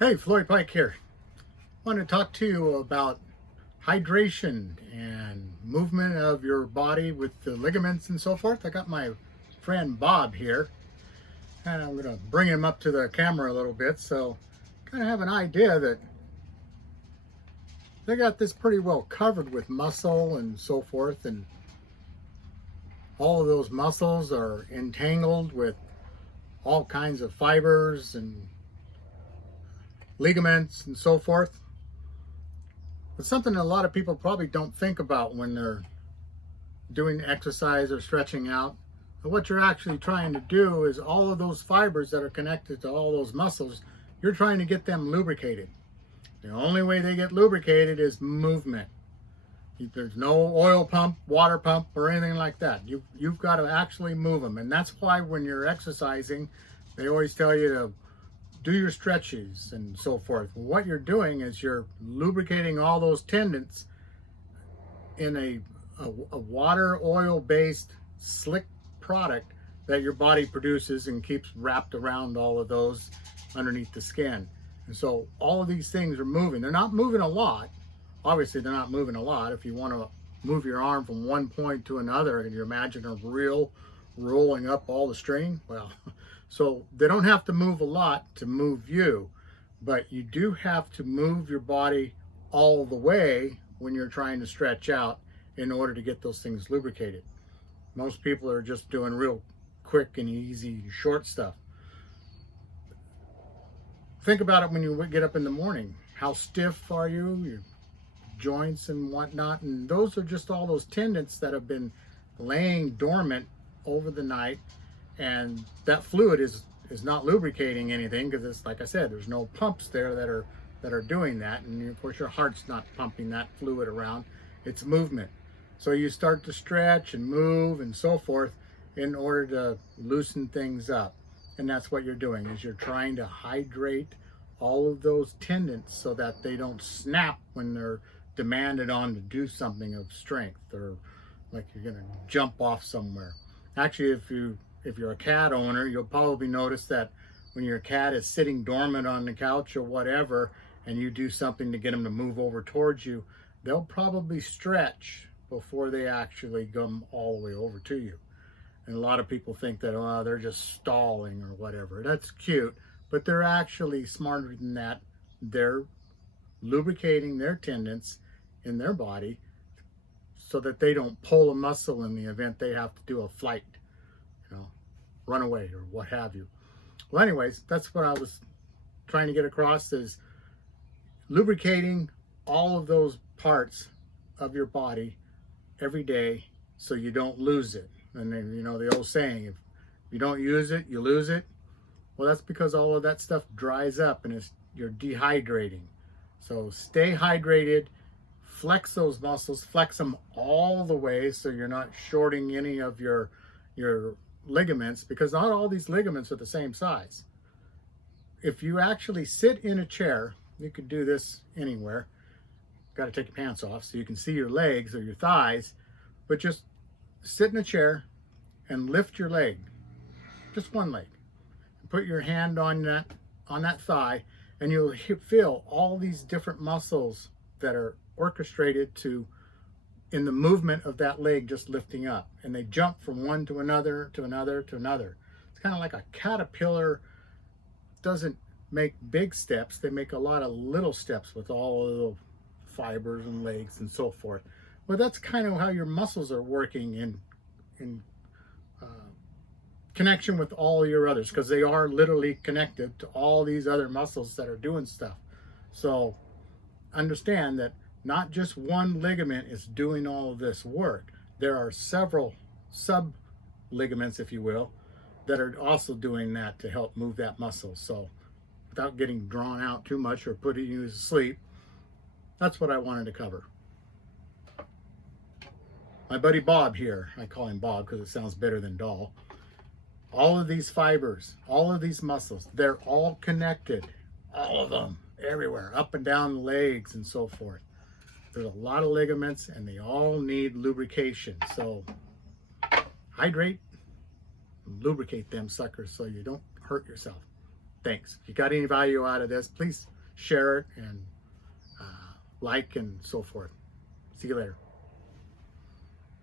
Hey, Floyd Pike here. I want to talk to you about hydration and movement of your body with the ligaments and so forth. I got my friend Bob here, and I'm going to bring him up to the camera a little bit so kind of have an idea that they got this pretty well covered with muscle and so forth, and all of those muscles are entangled with all kinds of fibers and ligaments and so forth. It's something that a lot of people probably don't think about when they're doing exercise or stretching out. But what you're actually trying to do is all of those fibers that are connected to all those muscles, you're trying to get them lubricated. The only way they get lubricated is movement. There's no oil pump, water pump, or anything like that. You've got to actually move them. And that's why when you're exercising, they always tell you to do your stretches and so forth. What you're doing is you're lubricating all those tendons in a water oil based slick product that your body produces and keeps wrapped around all of those underneath the skin. And so all of these things are moving. They're not moving a lot. Obviously they're not moving a lot. If you want to move your arm from one point to another and you imagine a reel rolling up all the string, well, so they don't have to move a lot to move you, but you do have to move your body all the way when you're trying to stretch out in order to get those things lubricated. Most people are just doing real quick and easy short stuff. Think about it when you get up in the morning. How stiff are you? Your joints and whatnot, and those are just all those tendons that have been laying dormant over the night, and that fluid is not lubricating anything because it's, like I said, there's no pumps there that are doing that, and of course your heart's not pumping that fluid around. It's movement. So you start to stretch and move and so forth in order to loosen things up, and that's what you're doing, is you're trying to hydrate all of those tendons so that they don't snap when they're demanded on to do something of strength, or like you're going to jump off somewhere. Actually, if you're a cat owner, you'll probably notice that when your cat is sitting dormant on the couch or whatever, and you do something to get them to move over towards you, they'll probably stretch before they actually come all the way over to you. And a lot of people think that, oh, they're just stalling or whatever. That's cute, but they're actually smarter than that. They're lubricating their tendons in their body so that they don't pull a muscle in the event they have to do a flight, run away or what have you. Well, anyways, that's what I was trying to get across, is lubricating all of those parts of your body every day so you don't lose it. And then, the old saying, if you don't use it, you lose it. Well, that's because all of that stuff dries up and you're dehydrating. So stay hydrated, flex those muscles, flex them all the way so you're not shorting any of your ligaments, because not all these ligaments are the same size. If you actually sit in a chair, you could do this anywhere. Got to take your pants off so you can see your legs or your thighs, but just sit in a chair and lift your leg, just one leg. Put your hand on that thigh, and you'll feel all these different muscles that are orchestrated in the movement of that leg just lifting up, and they jump from one to another to another to another. It's kind of like a caterpillar doesn't make big steps, they make a lot of little steps with all of the fibers and legs and so forth. Well, that's kind of how your muscles are working in connection with all your others, because they are literally connected to all these other muscles that are doing stuff. So understand that not just one ligament is doing all of this work. There are several sub ligaments, if you will, that are also doing that to help move that muscle. So without getting drawn out too much or putting you to sleep, that's what I wanted to cover. My buddy Bob here, I call him Bob because it sounds better than doll. All of these fibers, all of these muscles, they're all connected, all of them, everywhere, up and down the legs and so forth. There's a lot of ligaments and they all need lubrication. So hydrate, lubricate them suckers so you don't hurt yourself. Thanks. If you got any value out of this, please share it and like and so forth. See you later.